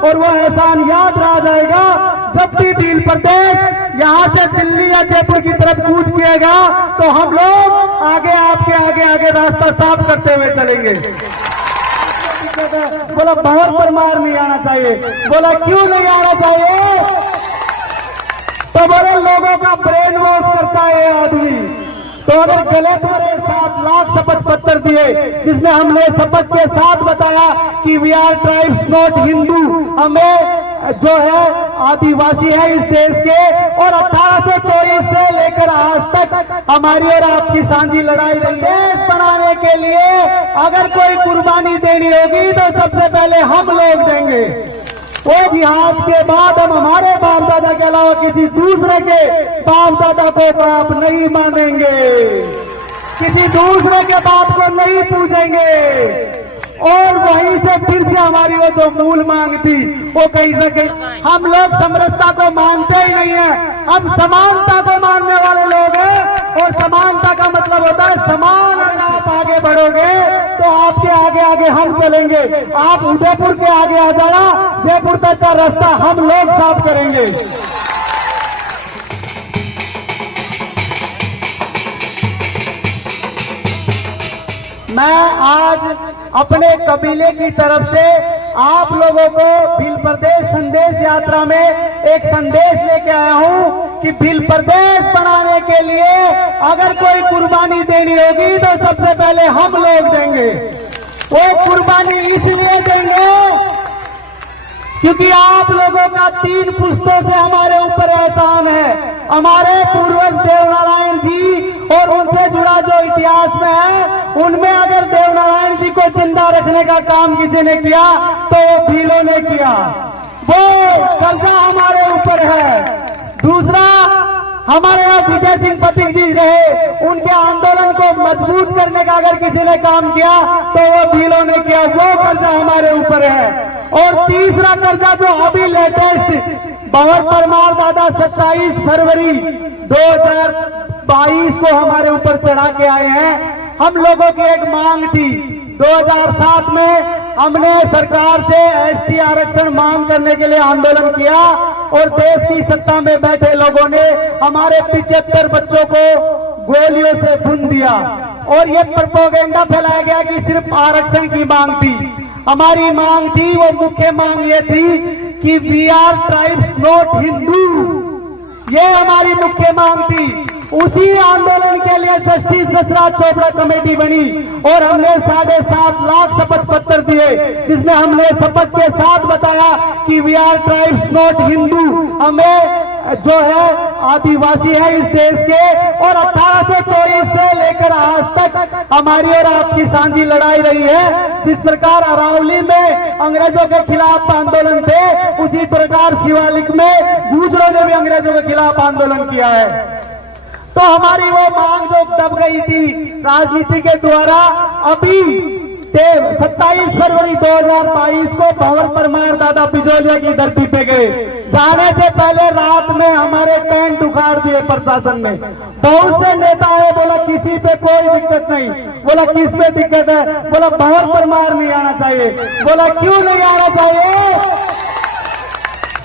और वो एहसान याद रह जाएगा जब भी भील प्रदेश यहाँ से दिल्ली या जयपुर की तरफ कूच किएगा तो हम लोग आगे आपके आगे रास्ता साफ करते हुए चलेंगे। बोला भंवर परमार नहीं आना चाहिए, बोला क्यों नहीं आना चाहिए? तो बोले लोगों का ब्रेन वॉश करता है ये आदमी। तो अगर गलत मेरे 7 लाख शपथ पत्र दिए जिसमें हमने शपथ के साथ बताया कि we are tribes not Hindu, हमें जो है आदिवासी है इस देश के, और 1824 से लेकर आज तक हमारी और आपकी सांझी लड़ाई रही है बनाने के लिए। अगर कोई कुर्बानी देनी होगी तो सबसे पहले हम लोग देंगे। वो जिहाद के बाद हम हमारे बाप दादा के अलावा किसी दूसरे के बाप दादा को बाप नहीं मानेंगे, किसी दूसरे के बाप को नहीं पूजेंगे। और वहीं से फिर से हमारी वो जो मूल मांग थी वो कहीं से कहीं, हम लोग समरसता को मानते ही नहीं है, हम समानता को मानने वाले लोग हैं। और समानता का मतलब होता है समान, अगर आप आगे बढ़ोगे तो आपके आगे हम चलेंगे। आप उदयपुर के आगे आ जाना, जयपुर तक का रास्ता हम लोग साफ करेंगे। मैं आज अपने कबीले की तरफ से आप लोगों को भील प्रदेश संदेश यात्रा में एक संदेश लेके आया हूं कि भील प्रदेश बनाने के लिए अगर कोई कुर्बानी देनी होगी तो सबसे पहले हम लोग देंगे। वो कुर्बानी इसलिए देंगे क्योंकि आप लोगों का 3 पुश्तों से हमारे ऊपर एहसान है। हमारे पूर्वज देवनारायण जी और उनसे जुड़ा जो इतिहास में है, उनमें अगर देवनारायण जी को जिंदा रखने का काम किसी ने किया तो वो भीलों ने किया। वो कर्जा हमारे ऊपर है। दूसरा, हमारे यहाँ विजय सिंह पथिक जी रहे, उनके आंदोलन को मजबूत करने का अगर किसी ने काम किया तो वो भीलों ने किया, वो कर्जा हमारे ऊपर है। और तीसरा कर्जा जो अभी लेटेस्ट भंवर परमार दादा 27 फरवरी 2022 को हमारे ऊपर चढ़ा के आए हैं। हम लोगों की एक मांग थी, 2007 में हमने सरकार से एसटी आरक्षण मांग करने के लिए आंदोलन किया और देश की सत्ता में बैठे लोगों ने हमारे 75 बच्चों को गोलियों से भून दिया और ये प्रोपेगेंडा फैलाया गया कि सिर्फ आरक्षण की मांग थी। हमारी मांग थी, वो मुख्य मांग ये थी कि we are tribes not Hindu, ये हमारी मुख्य मांग थी। उसी आंदोलन के लिए जस्टिस दशरथ चोपड़ा कमेटी बनी और हमने 7.5 लाख शपथ पत्र दिए जिसमें हमने शपथ के साथ बताया कि we are tribes not Hindu, हमें जो है आदिवासी है इस देश के, और 1824 से लेकर आज तक हमारी और आपकी सांझी लड़ाई रही है। जिस प्रकार अरावली में अंग्रेजों के खिलाफ आंदोलन थे, उसी प्रकार शिवालिक में गुर्जरों ने भी अंग्रेजों के खिलाफ आंदोलन किया है। तो हमारी वो मांग जो दब गई थी राजनीति के द्वारा, अभी 27 फरवरी 2022 को भंवर परमार दादा बिजोलिया की धरती पे गए। जाने से पहले रात में हमारे टेंट उखाड़ दिए प्रशासन ने। बहुत से नेता है, बोला किसी पे कोई दिक्कत नहीं, बोला किस पे दिक्कत है? बोला भंवर परमार नहीं आना चाहिए। बोला क्यों नहीं आना चाहिए?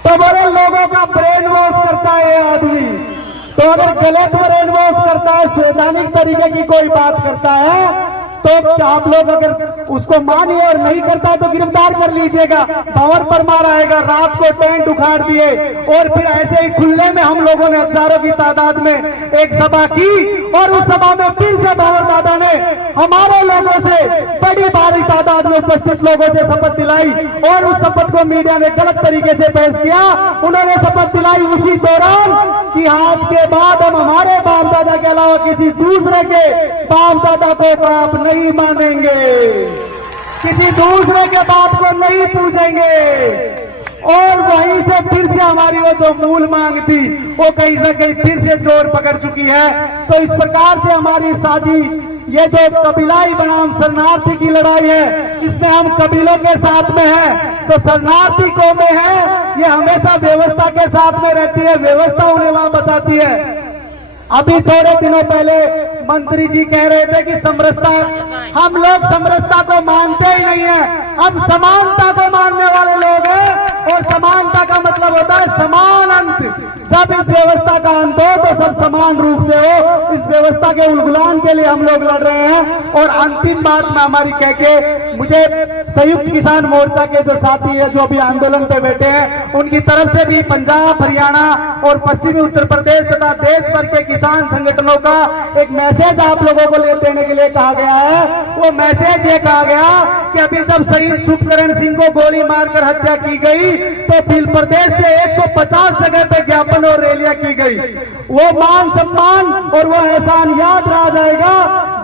तो बोले लोगों का ब्रेन वॉश करता है ये आदमी। तो अगर गलत ब्रेन वॉश करता है, संवैधानिक तरीके की कोई बात करता है तो आप लोग अगर उसको मानिए और नहीं करता तो गिरफ्तार कर लीजिएगा। भंवर परमार आएगा, रात को टेंट उखाड़ दिए और फिर ऐसे ही खुले में हम लोगों ने हजारों की तादाद में एक सभा की और उस सभा में फिर से भंवर दादा ने हमारे लोगों से बड़ी भारी तादाद में उपस्थित लोगों से शपथ दिलाई और उस शपथ को मीडिया ने गलत तरीके से पेश किया। उन्होंने शपथ दिलाई उसी दौरान कि आज के बाद हम हमारे बाप दादा के अलावा किसी दूसरे के बाप दादा को बाप नहीं मानेंगे, किसी दूसरे के बाप को नहीं पूजेंगे। और वहीं से फिर से हमारी वो जो मूल मांग थी वो कहीं से कहीं फिर से जोर पकड़ चुकी है। तो इस प्रकार से हमारी साझी ये जो कबीलाई बनाम शरणार्थी की लड़ाई है, इसमें हम कबीलों के साथ में हैं। तो शरणार्थी कौमें हैं, ये हमेशा व्यवस्था के साथ में रहती है, व्यवस्था उन्हें वहां बचाती है। अभी थोड़े दिनों पहले मंत्री जी कह रहे थे कि समरसता, हम लोग समरसता को मानते ही नहीं है, हम समानता को मानने वाले लोग हैं। समानता का मतलब होता है समान अंत। जब इस व्यवस्था का अंत हो तो सब समान रूप से हो। इस व्यवस्था के उलगुलान के लिए हम लोग लड़ रहे हैं। और अंतिम बात मैं हमारी कह के, मुझे संयुक्त किसान मोर्चा के जो साथी है जो भी आंदोलन पे बैठे हैं, उनकी तरफ से भी पंजाब, हरियाणा और पश्चिमी उत्तर प्रदेश तथा देश भर के किसान संगठनों का एक मैसेज आप लोगों को देने के लिए कहा गया है। वो मैसेज ये कहा गया कि अभी जब शहीद सुखकरण सिंह को गोली मारकर हत्या की गई तो भील प्रदेश से 150 जगह पे ज्ञापन और रैलियां की गई। वो मान सम्मान और वो एहसान याद रह जाएगा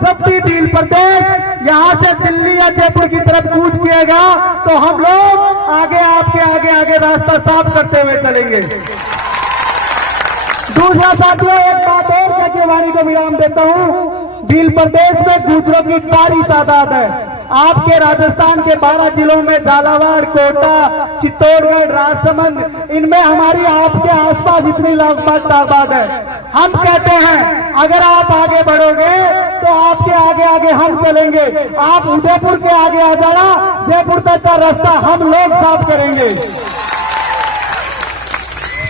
जब भी भील प्रदेश यहां से दिल्ली या जयपुर की तरफ कूच किएगा तो हम लोग आगे आपके आगे रास्ता साफ करते हुए चलेंगे। दूसरा साथियों, एक बात और कह के वाणी को विराम देता हूं। भील प्रदेश में गुजरों की भारी तादाद है। आपके राजस्थान के 12 जिलों में झालावाड़, कोटा, चित्तौड़गढ़, राजसमंद, इनमें हमारी आपके आसपास इतनी लगभग तादाद है। हम कहते हैं अगर आप आगे बढ़ोगे तो आपके आगे हम चलेंगे। आप उदयपुर के आगे आ जाना, जयपुर तक का रास्ता हम लोग साफ करेंगे।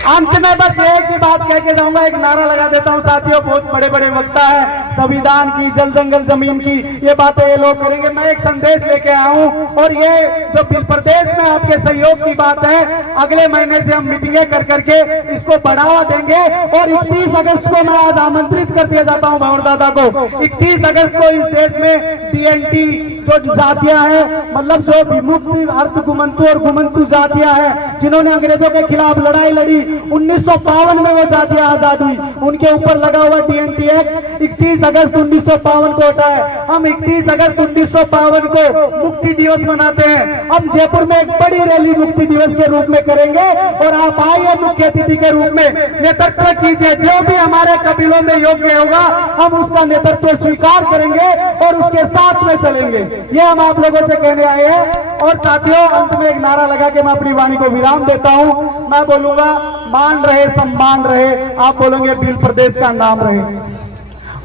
अंत में बस एक ही बात कह के जाऊंगा, एक नारा लगा देता हूं साथियों। बहुत बड़े बड़े वक्ता है संविधान की, जल जंगल जमीन की, ये बातें ये लोग करेंगे। मैं एक संदेश लेके आया हूं और ये जो भील प्रदेश में आपके सहयोग की बात है, अगले महीने से हम मीटिंगें कर करके इसको बढ़ावा देंगे। और 31 अगस्त को मैं आज आमंत्रित कर दिया जाता हूं भंवर दादा को। 31 अगस्त को इस देश में DNT जो जातियां हैं, मतलब जो विमुक्त अर्ध गुमंतु और गुमंतु जातियां हैं, जिन्होंने अंग्रेजों के खिलाफ लड़ाई लड़ी, 1952 में वो जातियां आजाद हुई, उनके ऊपर लगा हुआ DNT एक्ट 31 अगस्त 1952 को होता है। हम 31 अगस्त 1952 को मुक्ति दिवस मनाते हैं। हम जयपुर में एक बड़ी रैली मुक्ति दिवस के रूप में करेंगे और आप आइए मुख्य अतिथि के रूप में नेतृत्व कीजिए। जो भी हमारे कबीलों में योग्य होगा हम उसका नेतृत्व स्वीकार करेंगे और उसके साथ में चलेंगे। ये हम आप लोगों से कहने आए हैं। और साथियों, अंत में एक नारा लगा के मैं अपनी वाणी को विराम देता हूं। मैं बोलूंगा मान रहे सम्मान रहे, आप बोलेंगे भील प्रदेश का नाम रहे।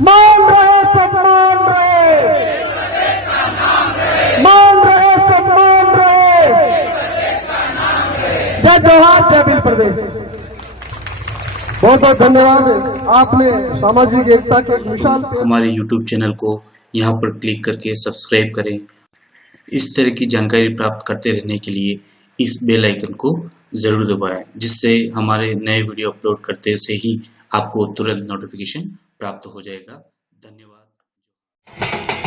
मान रहे सम्मान रहे, मान रहे सम्मान रहे। जय जोहार, जय भील प्रदेश। बहुत बहुत धन्यवाद। आपने सामाजिक एकता के विशाल हमारे YouTube चैनल को यहाँ पर क्लिक करके सब्सक्राइब करें। इस तरह की जानकारी प्राप्त करते रहने के लिए इस बेल आइकन को जरूर दबाएं, जिससे हमारे नए वीडियो अपलोड करते से ही आपको तुरंत नोटिफिकेशन प्राप्त हो जाएगा। धन्यवाद।